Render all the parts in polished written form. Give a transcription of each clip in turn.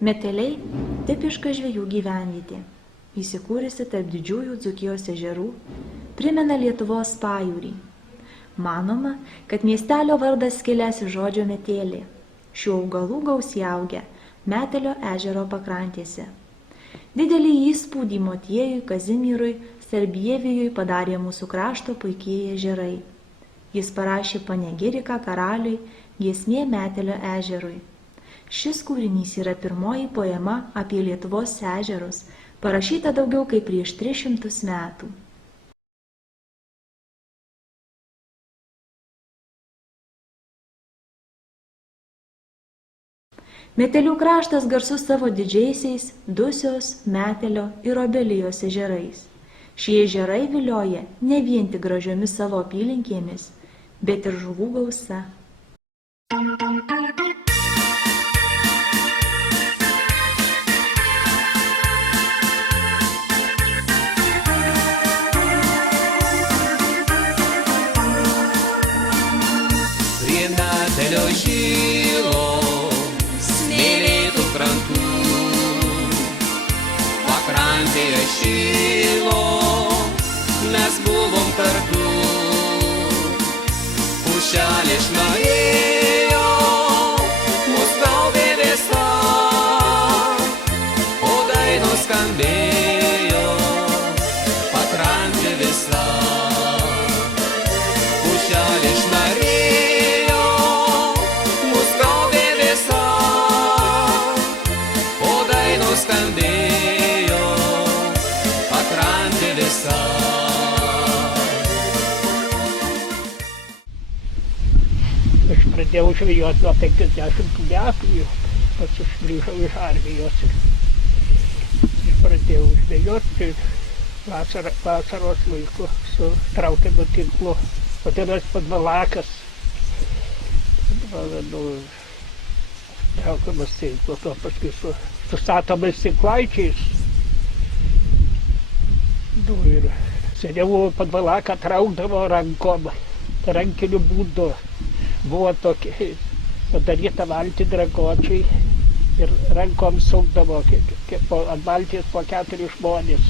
Meteliai – tipiška žvejų gyvenvietė. Įsikūrusi tarp didžiųjų Dzūkijos ežerų, primena Lietuvos pajūrį. Manoma, kad miestelio vardas kilęs iš žodžio metelė. Šių augalų gausiai augia Metelio ežero pakrantėse. Didelį įspūdį Motiejui Kazimierui Sarbievijui padarė mūsų krašto puikieji ežerai. Jis parašė panegiriką karaliui giesmė Metelio ežerui. Šis kūrinys yra pirmoji poema apie Lietuvos ežerus, parašyta daugiau kaip prieš 300 metų. Metelių kraštas garsus savo didžiaisiais Dusios, Metelio ir Obelijos ežerais. Šie ežerai vilioja ne vien tik gražiomis savo apylinkėmis, bet ir žuvų gausa. Prie Metelio žilo, smėlėtų krantų, pakrantėje šilo, mes buvom kartu. Pušelė šnarėjo, mus gaubė vėsa, o dainos skambėjo, pakrantė visa. Pušelė šnarėjo, mus gaubė vėsa, o dainos skambėjo, pakrantė visa. Aš pradėjau žvejoti nuo 50 metų, pats aš grįžau iš armijos ir pradėjau žvejoti vasaros laiku su traukiamu tinklu, vadinasi Podvalakas, traukiamas tinklas, o paskui su statomais tinklaičiais. Ir seniau Podvalaką traukdavo rankom, rankiniu būdu. Buvo tokia padaryta valtį dragočiai ir rankom sukdavo ant valties po 4 žmonės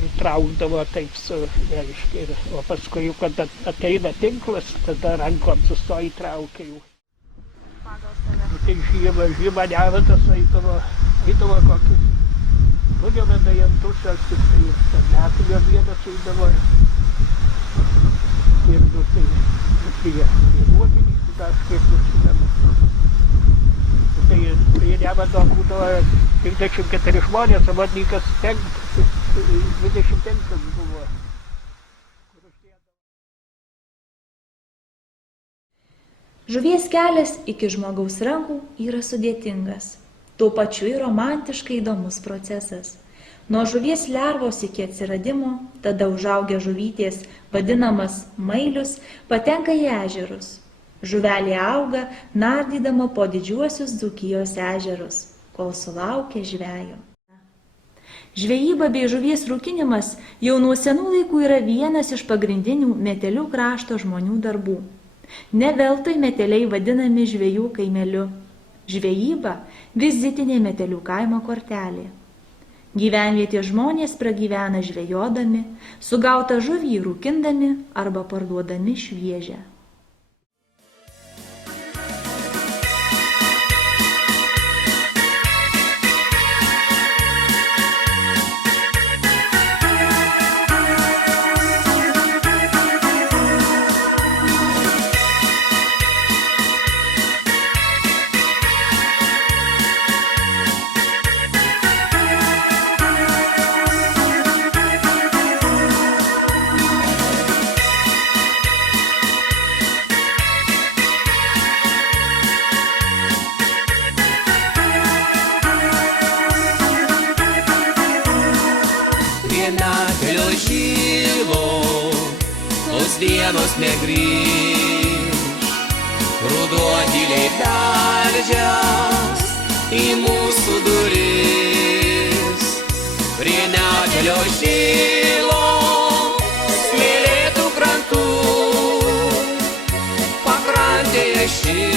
ir traukdavo taip su reiškia. O paskui, kad ateina tinklas, tada rankom sustoji traukia jų. Tai žiemą nevadas eidavo kokį. Nuėmėme ant Dusios, tai Metelio vienas eidavo ir prie ruožininkų dar kaip nusimenu. Tai nevado būdavo 54 žmonės, o vadnikas 25 buvo. Žuvies kelias iki žmogaus rankų yra sudėtingas, tuo pačiu ir romantiškai įdomus procesas. Nuo žuvies lervos iki atsiradimo, tada užaugę žuvytės, vadinamas mailius, patenka į ežerus. Žuvelė auga, nardydama po didžiuosius Dzūkijos ežerus, kol sulaukia žvejo. Žvejyba bei žuvies rūkinimas jau nuo senų laikų yra vienas iš pagrindinių Metelių krašto žmonių darbų. Ne veltui meteliai vadinami žvejų kaimeliu. Žvejyba – vizitinė Metelių kaimo kortelė. Gyvenvietės žmonės pragyvena žvejodami, sugautą žuvį rūkindami arba parduodami šviežią. Metelio žilo, tos dienos negrįž, ruduo tyliai beldžias į mūsų duris. Prie Metelio žilo, smėlėtų krantų, pakrantėje šilo.